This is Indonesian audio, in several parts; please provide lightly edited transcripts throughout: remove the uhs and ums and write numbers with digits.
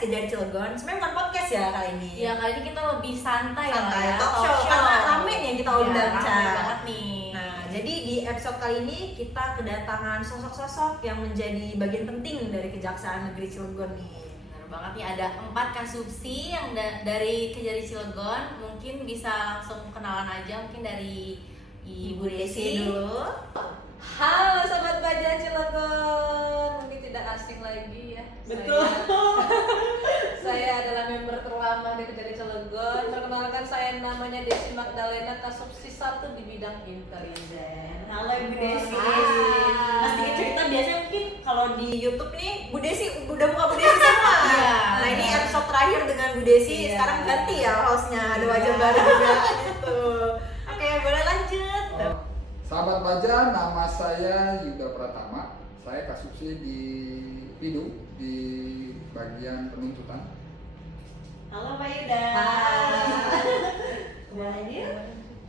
Kejari Cilegon. Sebenarnya bukan podcast ya kali ini. Iya, kali ini kita lebih santai ya, talk show. Karena rame nih yang kita undang, rame banget nih. Nah, jadi di episode kali ini kita kedatangan sosok-sosok yang menjadi bagian penting dari Kejaksaan Negeri Cilegon nih. Benar banget nih, ada 4 kasubsi yang dari Kejari Cilegon. Mungkin bisa langsung kenalan aja, mungkin dari Ibu Desi dulu. Halo Sobat Baja Cilegon, mungkin tidak asing lagi ya. Betul. Saya adalah member terlama di Kejari Cilegon. Perkenalkan, saya namanya Desi Magdalena, kasubsi 1 di bidang intelijen. Halo Ibu Desi. Hai. Sedikit cerita, biasanya mungkin kalau di YouTube nih Bu Desi udah buka Bu Desi semua. Iya. Nah, ini episode terakhir dengan Bu Desi. Iya. Sekarang ganti ya hostnya, ada wajah baru juga gitu. Oke, boleh lanjut. Sahabat Baja, nama saya Yuda Pratama. Saya kasubsi di PIDU di bagian penuntutan. Halo Pak Yuda. Boleh lanjut?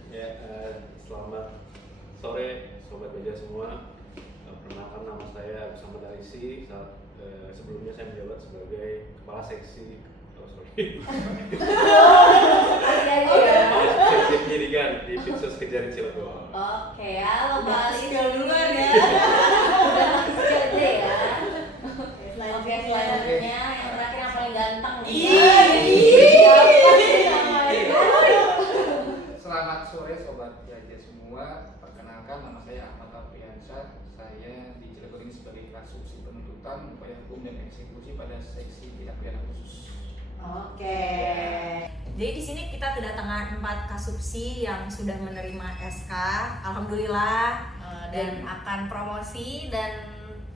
Ya, selamat sore Sobat Baja semua. Perkenalkan, nama saya Agus Ahmad Alisi. Sebelumnya saya menjabat sebagai Kepala Seksi Seksi Penyidikan di Pitsus Kejari Cilegon. Oke, halo Udah Mbak skill duluan ya. Udah langsung aja ya. Oke, selanjutnya yang terakhir yang paling ganteng nih. Siapa sih namanya? Selamat sore Sobat Baja semua. Perkenalkan, nama saya Ahmad Afriansyah. Saya di Cilegon ini sebagai kasubsi penuntutan, upaya hukum dan eksekusi pada seksi tindak pidana khusus. Oke. Jadi di sini kita kedatangan 4 kasubsi yang sudah menerima SK. Alhamdulillah. Dan akan promosi dan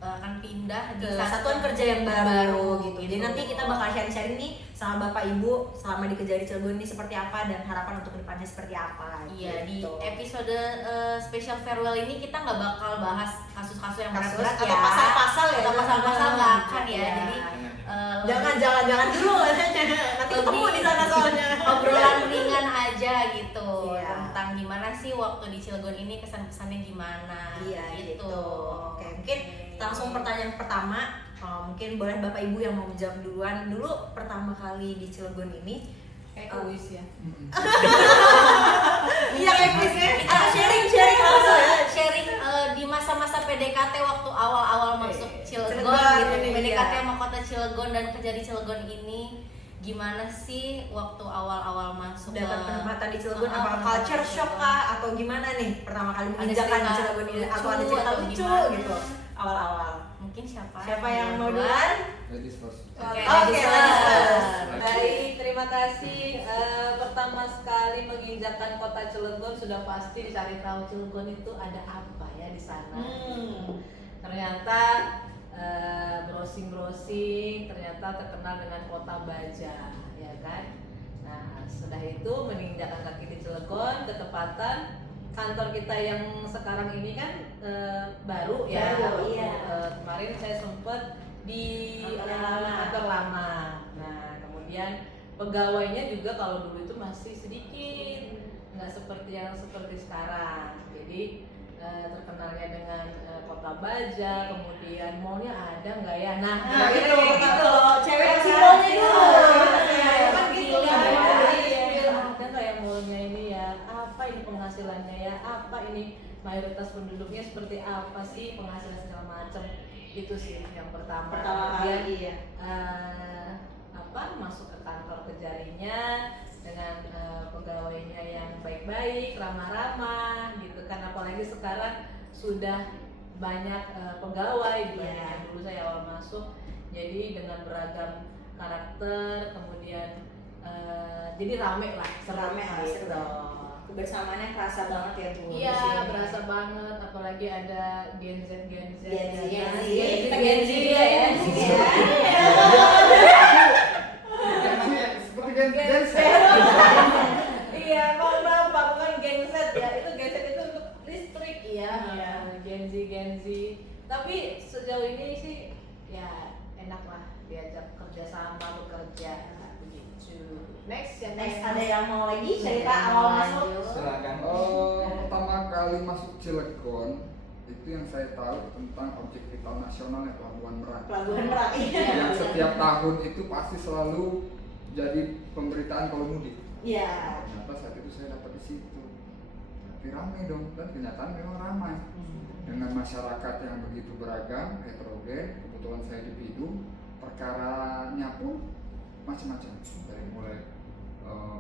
akan pindah Ke di satuan kerja yang baru gitu. Jadi gitu. nanti kita bakal sharing-sharing nih sama Bapak Ibu selama di Kejari Cilegon ini seperti apa dan harapan untuk kedepannya seperti apa. Iya, di gitu. episode special farewell ini kita nggak bakal bahas kasus-kasus yang Kasus berat-berat atau ya. pasal-pasal ya. Atau pasal-pasal nggak akan ya. Iya. Jadi jangan dulu katanya. Nanti ketemu di sana soalnya. obrolan ringan aja gitu. Iya. Tentang gimana sih waktu di Cilegon ini, kesan-kesannya gimana. Iya gitu. Oke, mungkin kita langsung pertanyaan pertama. Mungkin boleh Bapak Ibu yang mau menjawab duluan. Dulu pertama kali di Cilegon ini Kayak kuis ya. iya kayak kuisnya. Atau sharing langsung ya. Sharing di masa-masa PDKT waktu awal-awal masuk Cilegon gitu. ini, PDKT iya. sama kota Cilegon dan Kejari Cilegon ini gimana sih waktu awal-awal masuk Dapat ke- penempatan di Cilegon, apa penempatan culture di shock Cilegon. kah atau gimana nih pertama kali Ada menginjakan di cerita Cilegon ini atau ada lucu cerita atau lucu gimana? gitu awal-awal. Mungkin siapa Siapa yang mau duluan? Ladies first. Oke, Oke, ladies first. Baik, terima kasih. Pertama sekali menginjakkan kota Cilegon sudah pasti dicari tahu Cilegon itu ada apa ya di sana. Ternyata browsing ternyata terkenal dengan kota baja, ya kan? Nah, sudah itu menginjakkan kaki di Cilegon, ketepatan kantor kita yang sekarang ini kan baru ya. Baru, iya. Kemarin saya sempat di Kantor lama. kantor lama. Nah, kemudian pegawainya juga kalau dulu itu masih sedikit, nggak seperti yang seperti sekarang. Jadi terkenalnya dengan kota baja, kemudian mallnya ada nggak ya? Nah, gitu loh. Cewek Kan kasih kan mallnya dulu. kan gitu Iya, kan. iya. Ada nggak ya mallnya ini ya? Apa ini penghasilannya ya? Apa ini mayoritas penduduknya seperti apa sih, penghasilan segala macam? Itu sih yang pertama. Pertama Kemudian, kali ya. masuk ke kantor Kejarinya dengan pegawainya yang baik-baik, ramah-ramah gitu kan, apalagi sekarang sudah banyak pegawai dibanding yang dulu saya awal masuk, jadi dengan beragam karakter, kemudian jadi rame lah, Rame lah, seru. gitu. Kebersamaannya kerasa banget ya Bu. di Iya, sini. berasa banget, apalagi ada Gen Z. Gen Z, ya Gen kan? Z. Kita Gen Z juga ya. Seperti Gen Z. Iya, mohon maaf Pak, bukan genset ya. Itu genset itu untuk listrik ya. Iya. Gen Z. Tapi sejauh ini sih ya enak lah diajak kerjasama, bekerja begitu. Next ya. Next ada yang mau lagi cerita awal masuk? Silakan. Pertama kali masuk Cilegon itu yang saya tahu tentang objek vital nasional yang Pelabuhan Merak. Pelabuhan Merak. Yang setiap tahun itu pasti selalu jadi pemberitaan kalau mudik. Iya. Ternyata saat itu saya dapat di situ. Tapi ramai dong, dan kenyataan memang ramai. Dengan masyarakat yang begitu beragam, heterogen, kebetulan saya di Pidu, perkaranya pun macam-macam. Dari mulai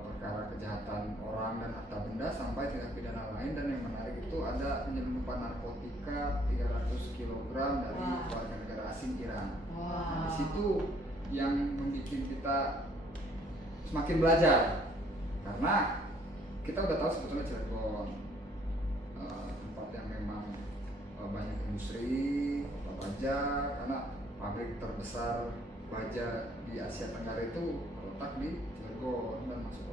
perkara kejahatan orang dan harta benda sampai tindak pidana lain, dan yang menarik itu ada penyelundupan narkotika 300 kg dari warga negara asing Iran. Nah, di situ yang membuat kita semakin belajar, karena kita udah tahu sebetulnya Cilegon tempat yang memang banyak industri, kota baja, karena pabrik terbesar baja di Asia Tenggara itu terletak di Cilegon dan masuk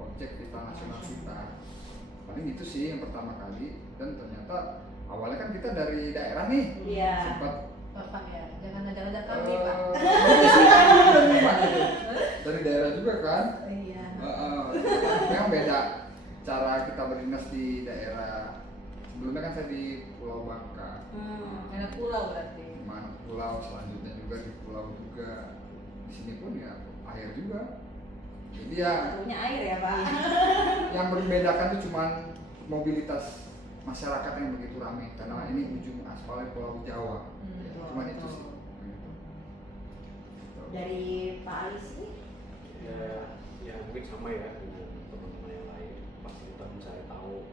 objek vital nasional kita. Paling itu sih yang pertama kali, dan ternyata awalnya kan kita dari daerah nih. Iya. Sempat Bapak ya, jangan ngajak-ngajak kami Pak. dari daerah juga kan. Iya. Memang beda cara kita berdinas di daerah. Sebelumnya kan saya di Pulau Bangka, Enak pulau berarti. di mana pulau, selanjutnya juga di pulau juga. Di sini pun ya air juga. Jadi ya Punya air ya Pak. yang membedakan itu cuman mobilitas masyarakat yang begitu ramai, karena ini ujung aspalnya Pulau Jawa. Cuman itu sih. Dari Pak Ali sih. Ya mungkin sama ya dengan teman-teman yang lain, pasti kita mencari tahu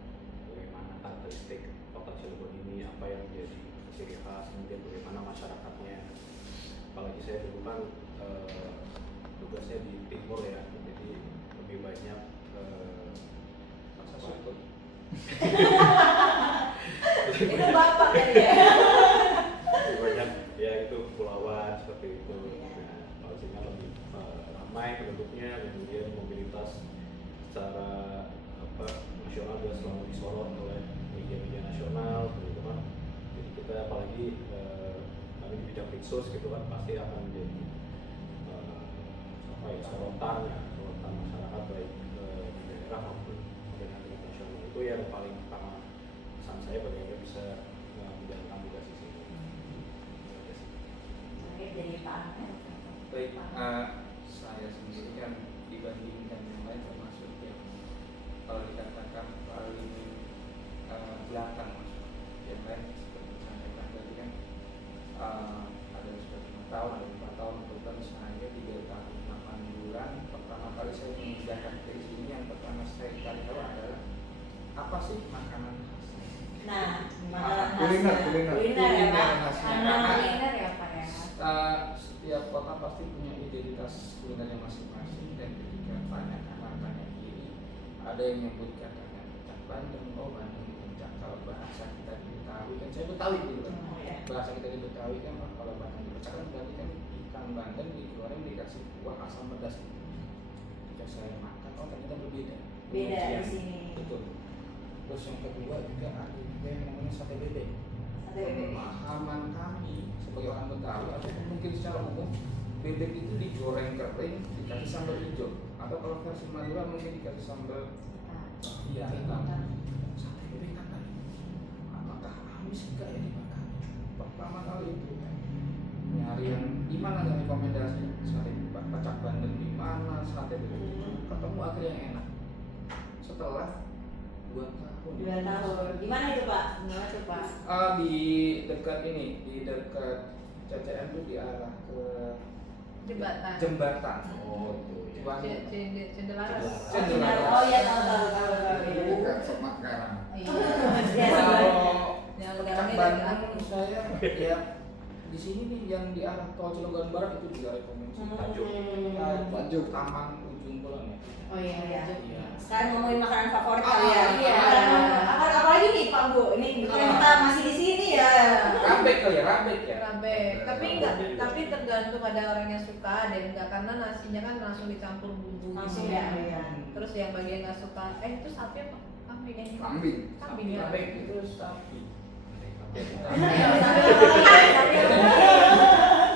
bagaimana karakteristik kota Cilegon ini, apa yang menjadi ciri khas, kemudian bagaimana masyarakatnya. Apalagi saya dulu kan tugasnya di timur ya, jadi lebih banyak Itu Bapak kan ya. lebih banyak ya itu pulauan seperti itu. Nah, pastinya lebih ramai penduduknya, kemudian mobilitas secara nasional juga selalu disorot oleh media-media nasional, gitu kan. Jadi kita apalagi kami di bidang Pixos gitu kan pasti akan menjadi sorotan masyarakat baik di daerah maupun dengan nasional. Itu yang paling utama pesan saya bagaimana bisa menjalankan tugas di sini. Dari Pak Ahmed. Baik, saya sendiri kan dibandingkan yang lain termasuk yang kalau dikatakan paling belakang, yang lain seperti disampaikan tadi kan ada sudah 5 tahun, ada 4 tahun, kebetulan saya 3 tahun 8 bulan. Pertama kali saya memindahkan ke sini, yang pertama saya cari tahu adalah apa sih makanan khas. Nah, makanan Kuliner, khasnya. kuliner. Kuliner ya Pak. khasnya. Karena Karena kuliner ya Pak ya. setiap kota pasti punya identitas kulinernya masing-masing, dan ketika tanya kanan tanya kiri ada yang menyebut katanya pencak Bandeng, oh Bandeng pencak. Kalau bahasa kita di Betawi kan, saya Betawi dulu kan, bahasa kita di Betawi kan kalau Bandeng dipecah kan berarti kan ikan bandeng digoreng dikasih kuah asam pedas gitu. Ketika saya makan, oh ternyata berbeda. Beda Kemudian, di sini. betul. Terus yang kedua juga ada juga yang namanya sate bebek. Sate bebek. Pemahaman kami sebagai orang Betawi atau mungkin secara umum, bebek itu digoreng kering dikasih sambal hijau, atau kalau versi Madura mungkin dikasih sambal hitam. Sate bebek apa? Apakah amis enggak ya dimakan? Pertama kali itu kan nyari yang di mana yang rekomendasi sate pacak Bandeng di mana, sate bebek ketemu akhirnya yang enak. Setelah 2 tahun. 2 tahun. Di mana itu Pak? Gimana tuh Pak? Di dekat ini, di dekat CCM itu di arah ke Jembatan. jembatan. Oh itu ya. Cendelaras. Cendelaras. Oh iya, tahu. Itu kan Somat Garang. Iya. Ya, Kalau Yang Pencak legalnya Bandeng saya ya di sini nih yang di arah tol Cilegon Barat itu juga rekomendasi. Tanjung. Taman Ujung Kulon ya. Oh iya iya. Iya. Sekarang ngomongin makanan favorit kali ya. iya. Apalagi nih Pak Bu? Ini kita masih di sini ya. Rabek kali ya, rabek ya. Rabe, tapi tergantung ada orang yang suka, ada yang enggak, karena nasinya kan langsung dicampur bumbu Langsung gitu ya. Iya. Terus yang bagian nggak suka, itu sapi apa? Kambing ya? Kambing. Kambing ya. Rabek itu sapi.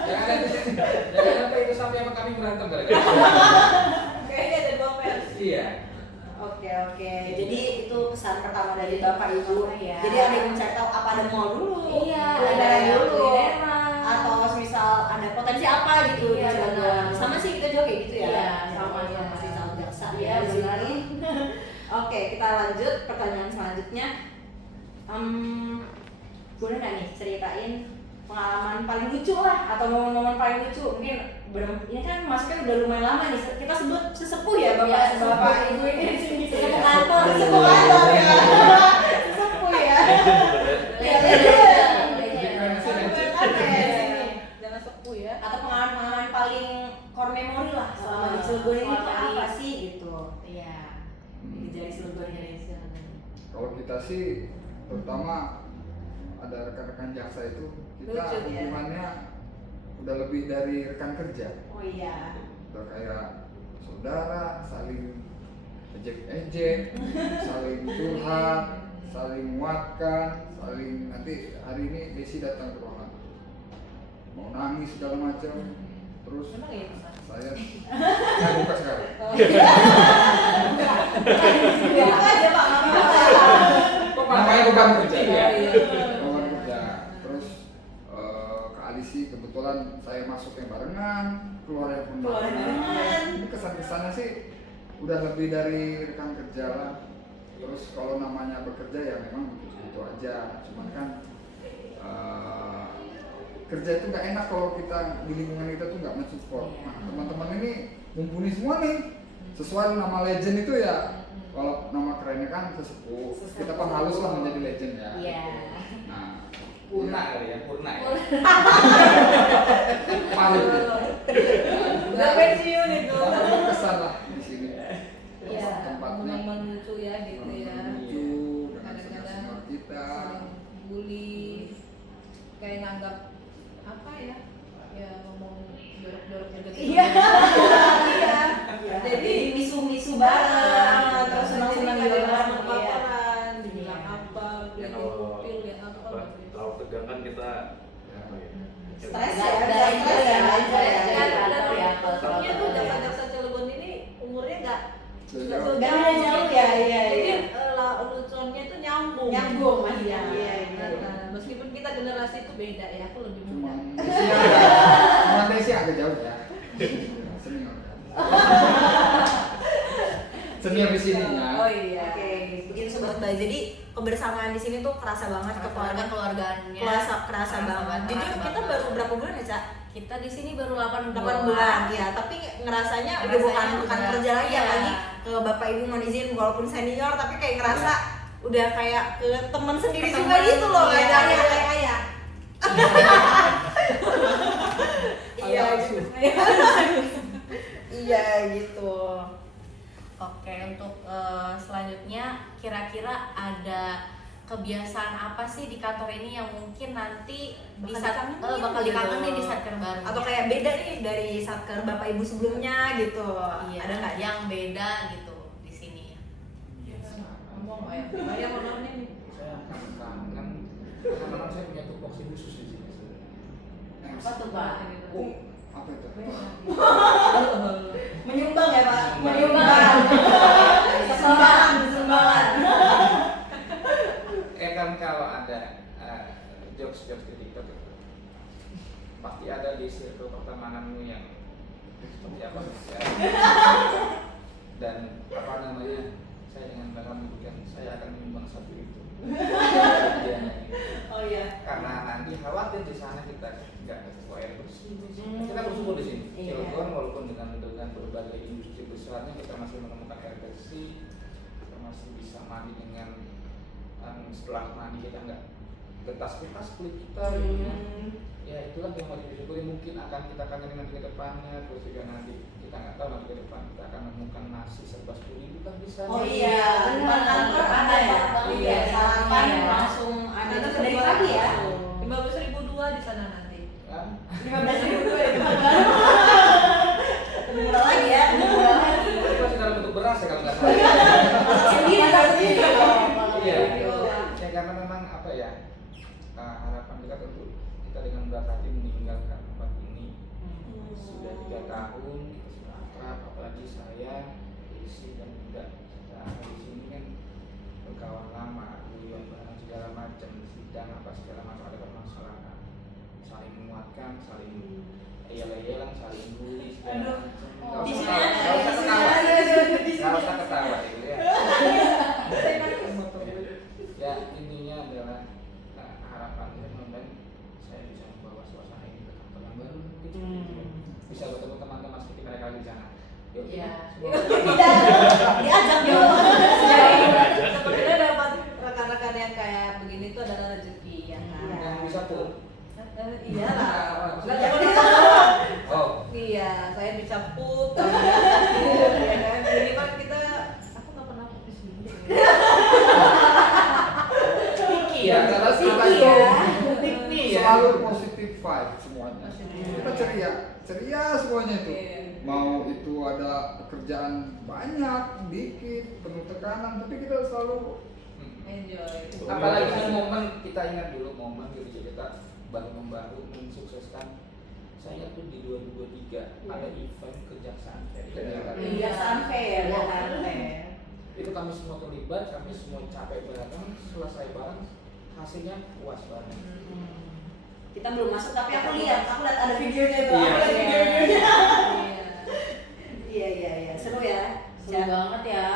Jangan sampai itu sapi sama kami berantem kali. Kayaknya ada 2 versi. Iya. Oke. Jadi itu pesan pertama dari Bapak Ibu. Ya. Jadi ada yang mencari tahu apa apa ada mall dulu, Iya, kulineran ada dulu, kulineran. atau misal ada potensi apa gitu Iya, di Cilegon. benar. Sama sih kita juga kayak gitu ya. Iya, sama sama. masih calon jaksa Iya, ya di benar. sini. Oke, kita lanjut pertanyaan selanjutnya. Boleh nggak nih ceritain pengalaman paling lucu lah atau momen-momen paling lucu mungkin ini kan masuknya udah lumayan lama nih, kita sebut sesepuh ya bapak Iya, bapak sesepuh. ibu ini di sini Sesepuh ya. kantor. Sesepuh kantor ya. Sesepuh ya. Iya, Jangan sepuh ya. Atau pengalaman paling core memory lah selama di Cilegon ini tuh Selama apa di- sih gitu Iya. di Jari Cilegon ini. Kalau kita sih terutama ada rekan-rekan jaksa itu kita Lucu, ya? hubungannya udah lebih dari rekan kerja, Oh iya. udah kayak saudara, saling ejek-ejek, saling curhat, saling menguatkan, saling nanti hari ini Desi datang ke ruangan mau nangis segala macam, terus Memang iya, Pak? saya buka sekarang. Buka aja Pak, nggak apa-apa. Namanya beban kerja. Iya, iya. Beban kerja. Terus ke Alisi kebetulan saya masuk yang barengan, keluarnya pun Keluarnya barengan. Ini kesan-kesannya sih udah lebih dari rekan kerja lah. Terus kalau namanya bekerja ya memang begitu aja. Cuman kan kerja itu nggak enak kalau kita di lingkungan kita tuh nggak mensupport. Nah teman-teman ini mumpuni semua nih. Sesuai nama legend itu ya. Kalau nama kerennya kan sesepuh. Kita pun halus lah menjadi legend ya. Iya. Nah, Purna kali ya, purna ya. paling Udah pensiun itu. kesan lah di sini. Iya, Tempatnya momen lucu ya gitu ya. lucu dengan Kadang-kadang senior kita. saling bully, kayak nganggap apa ya? Ya ngomong jorok-jorok juga gitu. Iya. Jadi misu-misu bareng, terus senang-senang juga bareng. Iya. Paparan, dibilang apa, Ya dia kalau kupil ya apa gitu. terlalu tegang kan kita apa ya? Stres Nggak- ya, nggak stres enjoy ya, ya, nggak enjoy ya. enjoy. Dan ya, kalau untungnya tuh terlalu jaksa-jaksa Cilegon ini umurnya nggak Jauh-jauh. Nggak beda jauh ya, iya, Jadi iya. lucuannya itu nyambung. Nyambung Mas ya. Iya, Iya, iya. Nah, meskipun kita generasi itu beda ya, aku lebih muda. Cuman Desi agak jauh ya. Senior kan. Senior di sininya. Oh iya. Oke, begitu sobat bayi. Jadi kebersamaan di sini tuh kerasa banget, keluarganya kerasa banget. Jujur kita baru berapa bulan ya, Cak? kita di sini baru 8 8 bulan ya, tapi ngerasanya udah bukan udah- kerja lagi ya, iya. lagi ke bapak ibu mohon izin walaupun senior tapi kayak ngerasa udah kayak ke teman sendiri juga Teman, gitu loh, iya. ngajarnya kayak iya gitu. Iya gitu. Oke, untuk selanjutnya kira-kira ada kebiasaan apa sih di kantor ini yang mungkin nanti bakal dikangenin di satker baru? Atau kayak beda nih dari satker bapak ibu sebelumnya gitu. iya, Ada nggak yang beda gitu di sini? Ngomong ya. Maria mau nanya nih. Saya akan kangen karena memang saya punya tupoksi khusus di sini sebenarnya. Apa tuh Pak? Apa itu? menyumbang ya Pak? Menyumbang. Sumbangan. Kan kalau ada jokes-jokes di TikTok itu pasti ada di circle pertemananmu yang seperti apa ya. Dan apa namanya, saya dengan bangga menyebutkan saya akan menyumbang satu itu. Oh iya. Karena nanti khawatir di sana kita nggak ketemu air bersih. Kita bersyukur di sini. Iya. Cilegon walaupun dengan berbagai industri besarnya kita masih menemukan air bersih, kita masih bisa mandi dengan setelah mandi kita nggak getas-getas kulit kita gitu ya. Ya itulah yang mau disyukuri, mungkin akan kita kangenin nanti ke depannya. Terus juga nanti kita nggak tahu nanti ke depan kita akan menemukan nasi serba 10.000 kan bisa. Oh iya, depan kantor ada ya. Iya, sarapan langsung ada itu dari pagi ya. 15.002 di sana nanti. Kan? 15.000 di depan kantor. Lebih murah lagi ya, lebih murah lagi. Itu masih dalam bentuk beras ya kalau nggak salah. Masak sendiri, masak sendiri. Iya, ya karena memang apa ya, harapan kita tentu kita dengan berat hati meninggalkan tempat ini. Sudah 3 tahun kita sudah akrab, apalagi saya, Desi dan juga kita di sini kan kawan lama, guyon bareng segala macam, sidang apa segala macam ada permasalahan, saling menguatkan, saling eyel-eyelan, saling bully segala macam. Nggak Di usah sini ketawa, ada, nggak usah di sini ketawa, ada, di nggak sini. usah ketawa gitu ya. Ya intinya adalah harapannya mudah-mudahan saya bisa membawa suasana ini ke kantor yang baru, gitu. Bisa bertemu teman-teman seperti mereka di sana. Yuk, Iya. Tidak, diajak dong. Sebenarnya dapat rekan-rekan yang kayak begini tuh adalah rezeki ya kan. yang bisa pun. Iyalah. Sudah. Jangan ditolong. Oh, Iya, saya bisa put, ya kan. Ini kan kita, aku nggak pernah put di sini. Pikir. ya karena kita Siki itu ya. unik nih ya. Selalu positive vibe semuanya. Positive Kita vibe. ceria semuanya itu. Iya. Mau itu ada pekerjaan banyak, dikit, penuh tekanan, tapi kita selalu Enjoy. Apalagi kan momen kita ingat dulu momen ketika kita baru mensukseskan. Saya tuh di 2023 ada event kejaksaan fair. Kejaksaan fair, ya kan? Itu kami semua terlibat, kami semua capek bareng, selesai bareng, hasilnya puas banget. Kita belum masuk, tapi aku lihat ada videonya tuh. Iya. Aku lihat videonya. Iya. Iya, seru ya. Seru banget ya,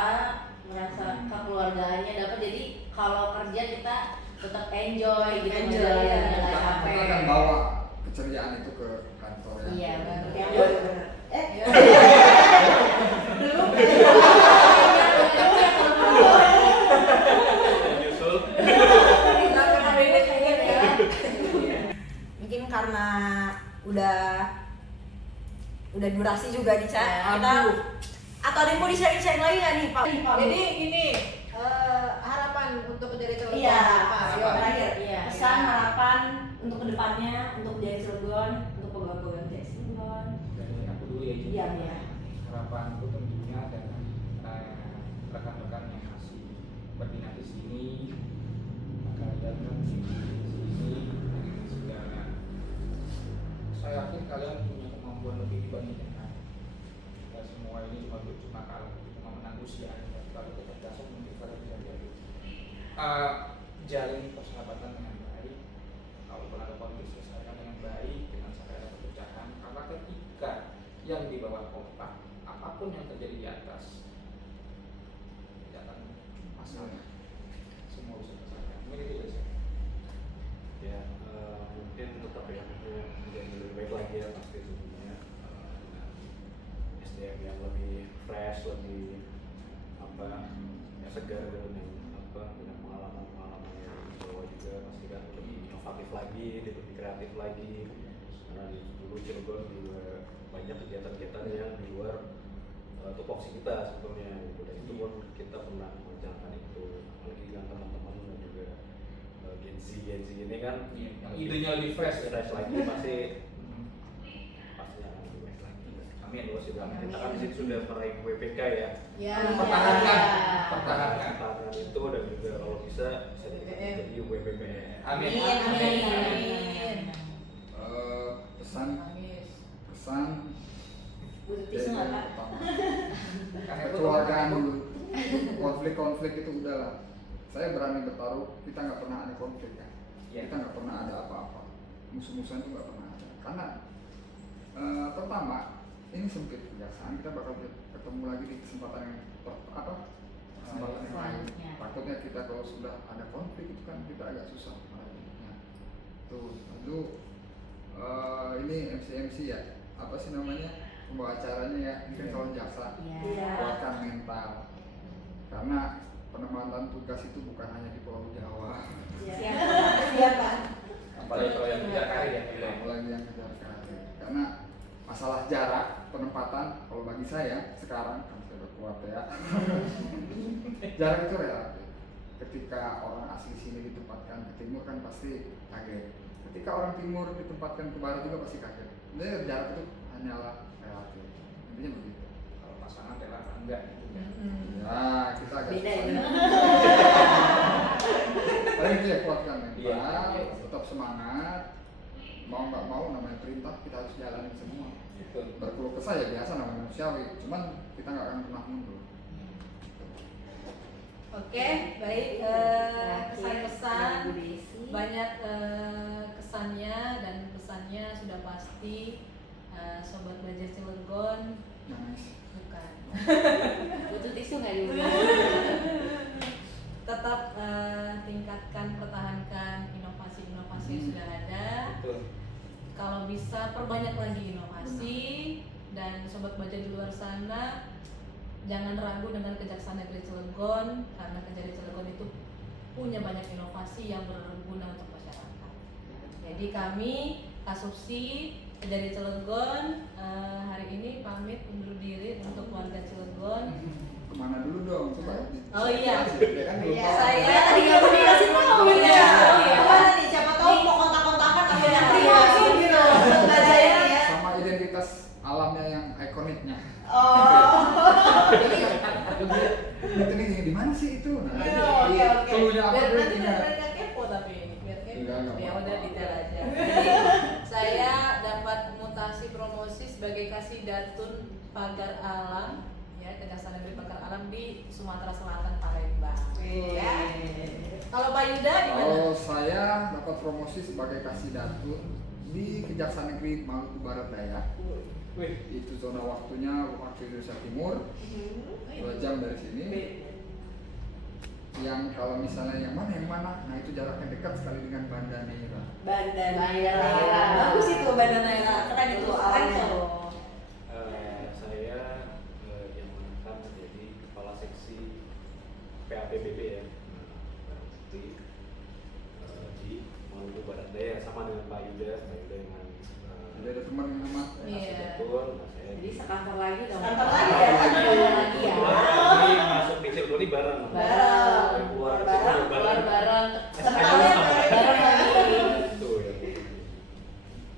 merasa kekeluargaannya dapat. Jadi kalau kerja kita tetap enjoy gitu, Enjoy, ngejalanin, ya. nggak kita capek. akan bawa keceriaan itu ke kantor ya. Iya, benar. Yang Iya. benar. Belum. Nyusul. Mungkin karena udah durasi juga nih, Ca. Kita atau ada yang mau di-sharing lagi nggak nih, Pak? Jadi ini harapan untuk menjadi calon Iya, apa? ayo terakhir. Iya. Pesan harapan untuk kedepannya, untuk Jaya Cilegon, untuk pegawai-pegawai Jaya Cilegon. Dari aku dulu ya. Ji. Iya, iya. Harapanku tentunya adalah rekan-rekan yang masih berminat di sini, kalian di sini dengan segala. Saya yakin kalian punya kemampuan lebih dibanding yang lain. Kita semua ini cuma kalau cuma menang usia aja. Kalau kecerdasan mungkin kalian bisa jadi. Jalin persahabatan dengan baik. Kalaupun ada konflik selesaikan dengan baik, dengan sampai ada perpecahan. Karena ketika yang di bawah kompak, apapun yang terjadi di atas tidak akan masalah. Semua bisa terselesaikan. Mungkin itu saja. Ya mungkin tetap ya menjadi lebih baik lagi ya pasti tentunya dengan SDM yang lebih fresh, lebih ya segar dan yang dengan pengalaman yang dibawa juga pasti kan lebih inovatif lagi, lebih kreatif lagi. Karena dulu Cilegon juga banyak kegiatan-kegiatan yang di luar tupoksi kita sebetulnya gitu. Dan itu pun kita pernah menjalankan itu, apalagi dengan teman-teman dan juga Gen Z ini kan Yang idenya lebih fresh ya. fresh lagi pasti akan lebih baik lagi. Amin. Terus juga kita kan di sini sudah meraih WPK ya. Ya. Pertahankan. Iya. Pertahankan. Itu dan juga kalau bisa jadi WPBM. Amin. Amin. Pesan Butuh tisu nggak, Kak? pertama, Karena itu kekeluargaan dulu. Konflik itu udahlah. Saya berani bertaruh, kita nggak pernah ada konflik kan. Iya. Kita nggak pernah ada apa-apa. Musuh-musuhan itu nggak pernah ada. Karena pertama ini sempit kejaksaan, kita bakal ketemu lagi di kesempatan yang kesempatan yang lain. Selanjutnya. Takutnya kita kalau sudah ada konflik itu kan kita agak susah meraihnya. Tuh, lalu ini MC ya, apa sih namanya, pembawa acaranya ya, mungkin kalau jaksa Iya. kuatkan mental, karena penempatan tugas itu bukan hanya di Pulau Jawa, Siapa? apalagi kalau yang kejar karir ya. apalagi yang kejar karir. Karena masalah jarak penempatan, kalau bagi saya sekarang kan saya berkuat ya, jarak itu relatif. Ketika orang asli sini ditempatkan ke timur kan pasti kaget. Ketika orang timur ditempatkan ke barat juga pasti kaget. Jadi jarak itu hanyalah relatif. Intinya begitu. Kalau pasangan rela apa enggak gitu ya. Ya, kita agak Beda susah. itu. Paling itu ya, kuatkan mental, Iya. tetap semangat. Mau nggak mau namanya perintah kita harus jalanin semua. Gitu. Berkeluh kesah ya biasa namanya manusiawi. Cuman kita nggak akan pernah mundur. Oke, baik. Kesan-kesan banyak kesannya dan pesannya sudah pasti. Sobat Baja Cilegon, Nangis. bukan. Butuh tisu nggak di Tetap tingkatkan, pertahankan inovasi-inovasi yang sudah ada. Betul. Kalau bisa perbanyak lagi inovasi, dan Sobat Baja di luar sana jangan ragu dengan Kejaksaan Negeri Cilegon, karena Kejari Cilegon itu punya banyak inovasi yang berguna untuk masyarakat. Jadi kami Kasubsi Kejari Cilegon hari ini pamit undur diri untuk warga Cilegon. Kemana dulu dong? Coba. Oh iya. Ya kan belum Iya, tahu. saya tadi nggak dikasih tahu. Iya. Kemana nih? Siapa tahu mau kontak-kontakan aku yang terima gitu. Baca ini ya. Sama identitas alamnya yang ikoniknya. Oh. Itu nih di mana sih itu? Nah, Oke. Cluenya apa Biar dulu nanti punya? mereka kepo, tapi biar kepo. Enggak Ya apa-apa. udah detail aja. Jadi saya dapat mutasi promosi sebagai Kasidatun Pagar Alam, ya, Kejaksaan Negeri Pagar Alam di Sumatera Selatan, Palembang. Ya. Kalau Pak Yuda di mana? Kalau saya dapat promosi sebagai Kasidatun di Kejaksaan Negeri Maluku Barat Daya. Wih, Itu zona waktunya waktu Indonesia Timur, 2 jam dari sini. Yang kalau misalnya yang mana? Nah itu jaraknya dekat sekali dengan Banda Neira. Banda Neira. Bagus itu Banda Neira. Keren itu alamnya. saya yang akan menjadi kepala seksi PAPBB ya, barang bukti di Maluku Barat Daya, sama dengan Pak Yuda dengan Jadi ada teman yang sama. Iya. Betul, nah saya Jadi sekantor lagi dong. Sekantor lagi lagi ya. ya. Ini masuk di Cilegon ini bareng. Bareng. Keluar Bareng. Keluar bareng. Sebenarnya bareng lagi. Itu ya.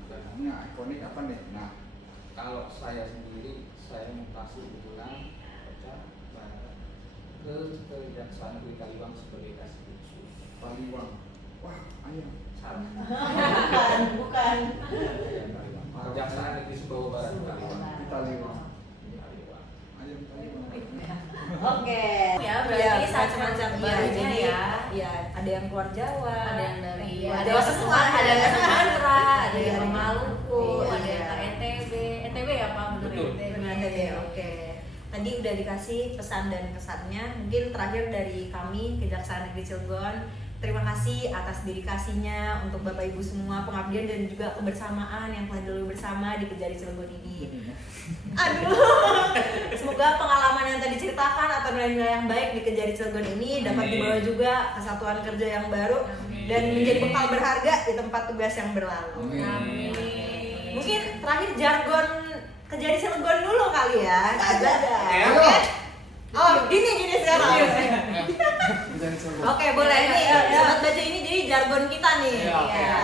Namanya ikonik apa nih? Nah, Kalau saya sendiri, saya mutasi kebetulan Baca Barat ke Kejaksaan Negeri Kaliwang sebagai kasih khusus. Taliwang. Wah, ayam. Salah. Bukan. Kaliwang. Kejaksaan Negeri Sumbawa Barat Kaliwang. Di Taliwang. Kaliwang. Ayam Taliwang. Oke. Ya, berarti saat macam-macam barunya ya. Iya, ada yang keluar Jawa. Ada yang dari Iya, ada Jawa yang semua, ada yang dari Sumatera, ada yang dari Iya. Maluku, Iya. ada yang ke NTB ya Pak, bener Betul. NTB. Oke. Tadi udah dikasih pesan dan kesannya. Mungkin terakhir dari kami Kejaksaan Negeri Cilegon, terima kasih atas dedikasinya untuk Bapak Ibu semua, pengabdian dan juga kebersamaan yang telah dilalui bersama di Kejari Cilegon ini. Aduh, semoga pengalaman yang tadi ceritakan atau nilai-nilai yang baik di Kejari Cilegon ini dapat Amin. dibawa juga ke satuan kerja yang baru dan menjadi bekal berharga di tempat tugas yang berlalu. Amin. Mungkin terakhir jargon Kejari Cilegon dulu kali ya. Ada. Ya. Oke. Oh, gini sekarang. Jadi coba. Oke, boleh nih. Sobat Baja ini jadi jargon kita nih. Ya, oke. Ya.